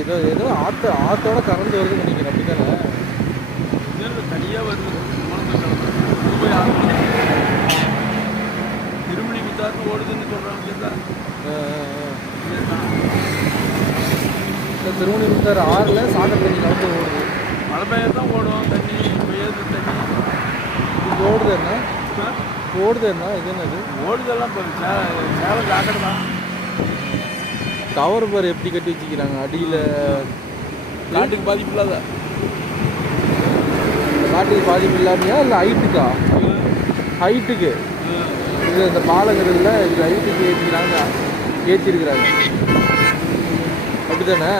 இல்லை ஏதோ ஆற்றோட கறந்து வருதுன்னு நினைக்கிறேன். அப்படி தானே? தனியாக வருது. திருமணி முத்தாருன்னு ஓடுதுன்னு சொல்கிறாங்க. திருமணி முத்தார் ஆறில் சாக்கடை தண்ணி கலந்து ஓடுது. மழை பெய்ய தான் ஓடும் தண்ணி, பெய்யாது தண்ணி. இது ஓடுது என்ன? ஓடுது என்ன? இது என்னது ஓடுதெல்லாம்? இப்போ சேலம் சாக்கடை தான். கவர் பார் எப்படி கட்டி வச்சுக்கிறாங்க அடியில். காட்டுக்கு பாதிப்பு இல்லாத. காட்டுக்கு பாதிப்பு இல்லாமையா இல்லை ஹைட்டுக்கா? ஹைட்டுக்கு இது இந்த பாலங்கள்ல இது ஹைட்டுக்கு ஏற்றிக்கிறாங்க, ஏற்றிருக்கிறாங்க. அப்படி தானே?